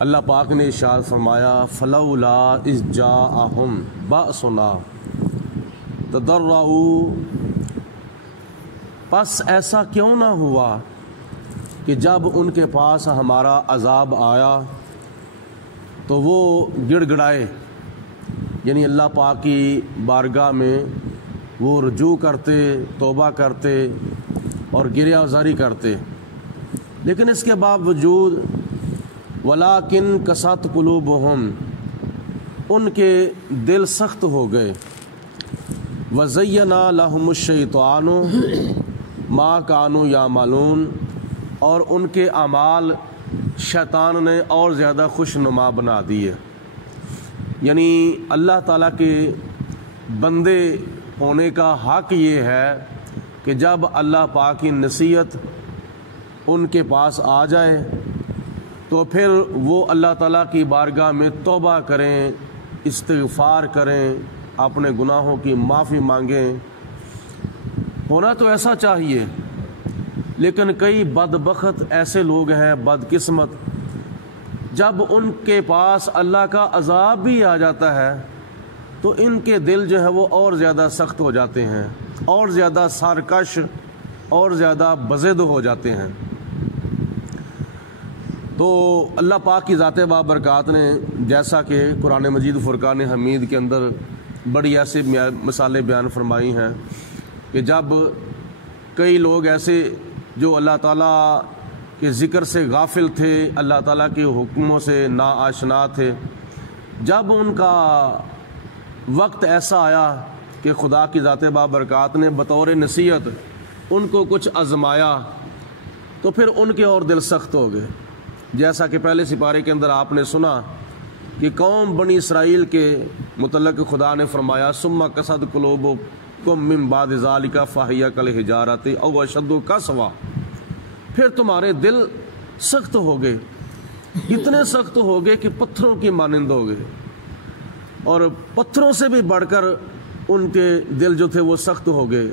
اللہ پاک نے ارشاد فرمایا فلولا اذ جاءہم بأسنا تضرعوا، پس ایسا کیوں نہ ہوا کہ جب ان کے پاس ہمارا عذاب آیا تو وہ گڑ گڑائے، یعنی اللہ پاک کی بارگاہ میں وہ رجوع کرتے، توبہ کرتے اور گریہ زاری کرتے، لیکن اس کے باوجود ولیکن قست قلوبہم، ان کے دل سخت ہو گئے، وزینا لہم الشیطان ما کانوا یعملون، اور ان کے اعمال شیطان نے اور زیادہ خوش نما بنا دیے۔ یعنی اللہ تعالیٰ کے بندے ہونے کا حق یہ ہے کہ جب اللہ پاک کی نصیحت ان کے پاس آ جائے تو پھر وہ اللہ تعالیٰ کی بارگاہ میں توبہ کریں، استغفار کریں، اپنے گناہوں کی معافی مانگیں۔ ہونا تو ایسا چاہیے، لیکن کئی بدبخت ایسے لوگ ہیں، بدقسمت، جب ان کے پاس اللہ کا عذاب بھی آ جاتا ہے تو ان کے دل جو ہے وہ اور زیادہ سخت ہو جاتے ہیں، اور زیادہ سرکش اور زیادہ بضد ہو جاتے ہیں۔ تو اللہ پاک کی ذات بابرکات نے جیسا کہ قرآن مجید فرقان حمید کے اندر بڑی ایسی مثالیں بیان فرمائی ہیں کہ جب کئی لوگ ایسے جو اللہ تعالیٰ کے ذکر سے غافل تھے، اللہ تعالیٰ کے حکموں سے ناآشنا تھے، جب ان کا وقت ایسا آیا کہ خدا کی ذات بابرکات نے بطور نصیحت ان کو کچھ آزمایا تو پھر ان کے اور دل سخت ہو گئے، جیسا کہ پہلے سپارے کے اندر آپ نے سنا کہ قوم بنی اسرائیل کے متعلق خدا نے فرمایا ثم قست قلوبکم من بعد ذلک فہی کالحجارۃ او اشد قسوۃ، پھر تمہارے دل سخت ہو گئے، اتنے سخت ہو گئے کہ پتھروں کی مانند ہو گئے، اور پتھروں سے بھی بڑھ کر ان کے دل جو تھے وہ سخت ہو گئے،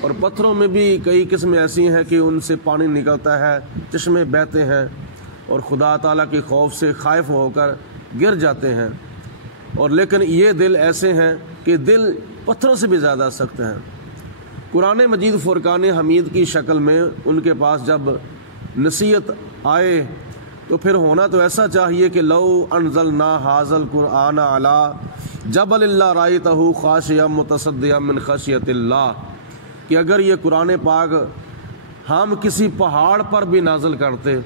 اور پتھروں میں بھی کئی قسمیں ایسی ہیں کہ ان سے پانی نکلتا ہے، چشمے بہتے ہیں، اور خدا تعالیٰ کے خوف سے خائف ہو کر گر جاتے ہیں، اور لیکن یہ دل ایسے ہیں کہ دل پتھروں سے بھی زیادہ سخت ہیں۔ قرآن مجید فرقان حمید کی شکل میں ان کے پاس جب نصیحت آئے تو پھر ہونا تو ایسا چاہیے کہ لو انزلنا ھذا القرآن علی جبل لرأیتہ خاشعا متصدعا من خشیۃ اللہ، کہ اگر یہ قرآن پاک ہم کسی پہاڑ پر بھی نازل کرتے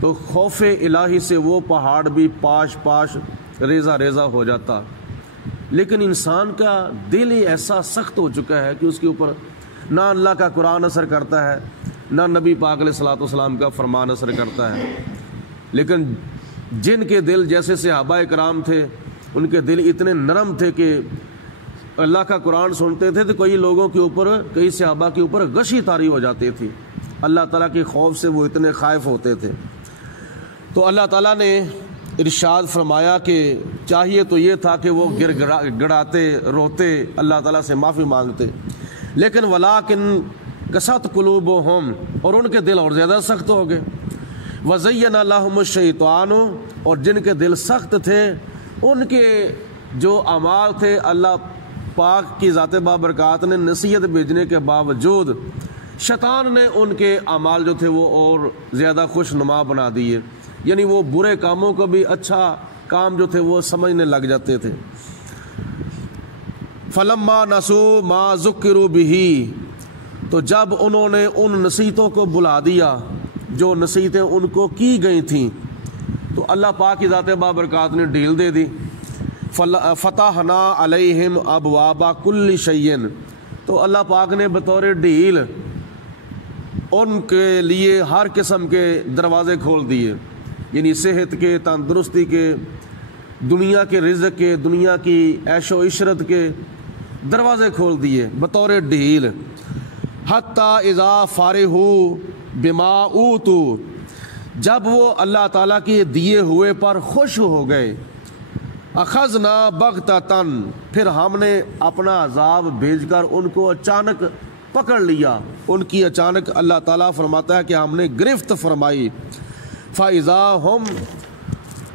تو خوف الہی سے وہ پہاڑ بھی پاش پاش ریزہ ریزہ ہو جاتا، لیکن انسان کا دل ہی ایسا سخت ہو چکا ہے کہ اس کے اوپر نہ اللہ کا قرآن اثر کرتا ہے، نہ نبی پاک علیہ الصلوۃ والسلام کا فرمان اثر کرتا ہے۔ لیکن جن کے دل جیسے صحابہ کرام تھے، ان کے دل اتنے نرم تھے کہ اللہ کا قرآن سنتے تھے تو کئی لوگوں کے اوپر، کئی صحابہ کے اوپر غشی طاری ہو جاتی تھی، اللہ تعالیٰ کے خوف سے وہ اتنے خائف ہوتے تھے۔ تو اللہ تعالیٰ نے ارشاد فرمایا کہ چاہیے تو یہ تھا کہ وہ گڑاتے، روتے، اللہ تعالیٰ سے معافی مانگتے، لیکن ولیکن قست قلوبہم، اور ان کے دل اور زیادہ سخت ہو گئے، وزین لہم الشیطان، اور جن کے دل سخت تھے ان کے جو اعمال تھے اللہ پاک کی ذات بابرکات نے نصیحت بھیجنے کے باوجود شیطان نے ان کے اعمال جو تھے وہ اور زیادہ خوش نما بنا دیے، یعنی وہ برے کاموں کو بھی اچھا کام جو تھے وہ سمجھنے لگ جاتے تھے۔ فلما نسوا ما ذکروا بہ، تو جب انہوں نے ان نصیحتوں کو بلا دیا جو نصیحتیں ان کو کی گئی تھیں تو اللہ پاک کی ذات بابرکات نے ڈھیل دے دی۔ فتحنا علیہم ابواب کل شیء، تو اللہ پاک نے بطور ڈھیل ان کے لیے ہر قسم کے دروازے کھول دیے، یعنی صحت کے، تندرستی کے، دنیا کے رزق کے، دنیا کی عیش و عشرت کے دروازے کھول دیے بطور ڈھیل۔ حتی اذا فرحوا بما اوتوا، جب وہ اللہ تعالیٰ کے دیے ہوئے پر خوش ہو گئے، اخذنا بغتۃ، پھر ہم نے اپنا عذاب بھیج کر ان کو اچانک پکڑ لیا، ان کی اچانک اللہ تعالیٰ فرماتا ہے کہ ہم نے گرفت فرمائی۔ فَإِذَا هُمْ